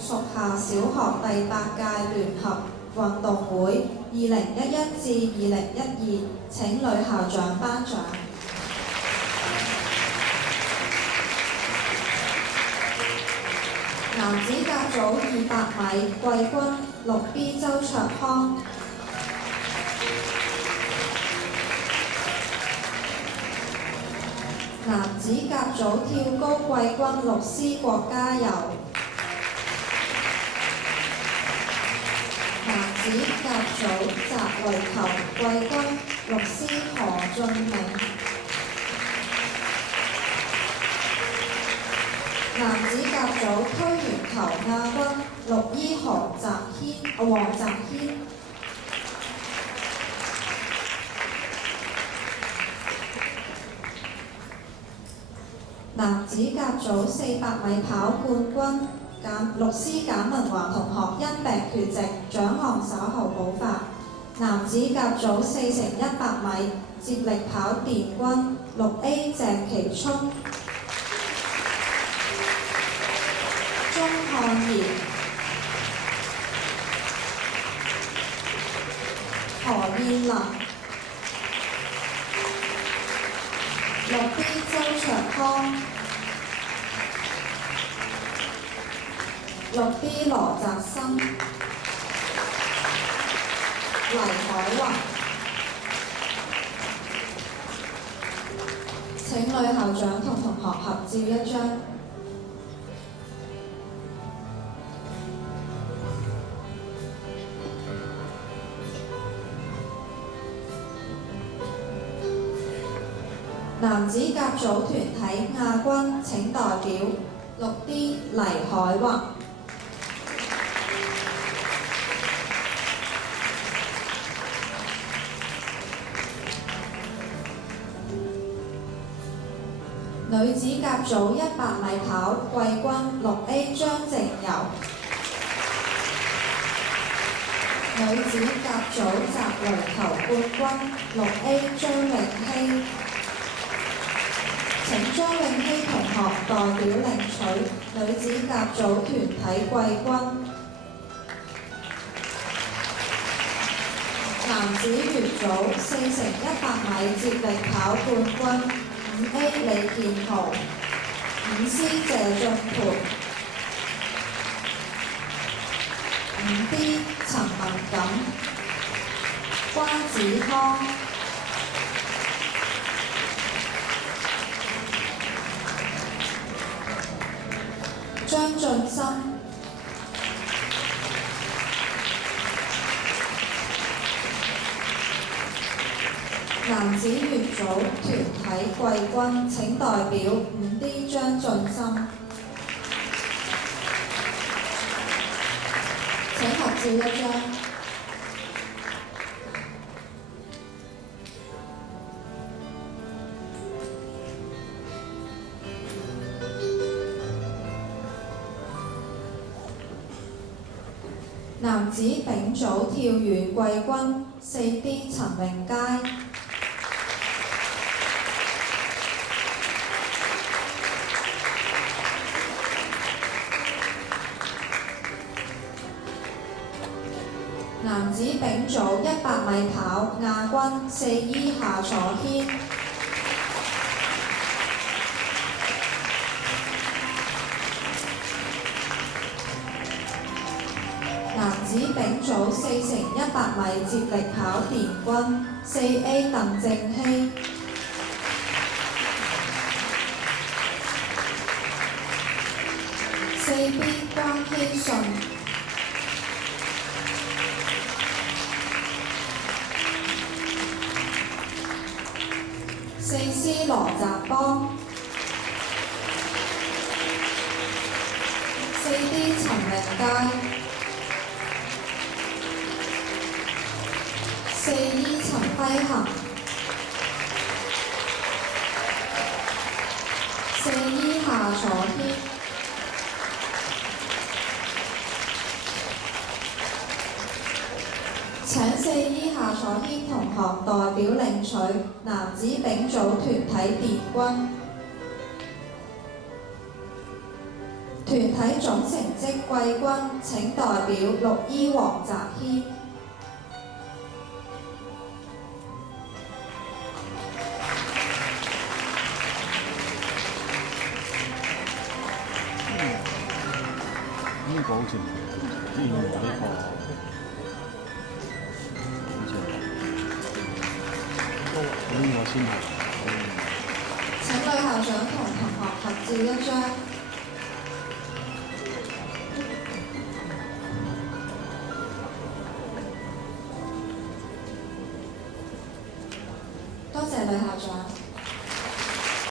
屬下小學第8屆聯合運動會2011至2012請女校長頒獎。男子甲組200米季軍6B 周卓康。男子甲組跳高季軍6C 郭嘉佑。男子甲組擲壘球季軍6C 何俊明。男子甲組推鉛球亞軍6E 黃澤軒。男子甲組400米跑冠軍6C 簡文華同學因病缺席，獎項稍後補發。男子甲組4×100米接力跑殿軍6A 鄭其聰。鍾漢賢、何燕琳、6B 周卓康、6B 羅澤森、黎海宏。請女校長同同學合照一張。男子甲組團體亞軍請代表6D 黎海宏。女子甲組100米跑季軍6A 張靜柔。女子甲組擲壘球冠軍6A 張永熙。請張永熙同學代表領取女子甲組團體季軍。男子乙組4×100米接力跑冠軍5A 李健豪、5C 謝俊培、5D 陳文錦、關子康。張進森。男子乙組團體季軍請代表5D 張進森。請合照一張。男子丙組跳遠季軍4D 陳永佳。男子丙組100米跑亞軍4E 夏楚軒。男子丙組4×100米接力跑殿軍4A 鄧正熙。4B 關希順。4C 羅澤邦。4D 陳明佳。4E 陳輝恒。4E 夏楚軒。請4E 夏楚軒同學代表領取男子丙組團體殿軍。團體總成績季軍請代表綠衣黃澤軒。呢個好似唔係呢個好似呢個先係。請女校長同同學合照一張。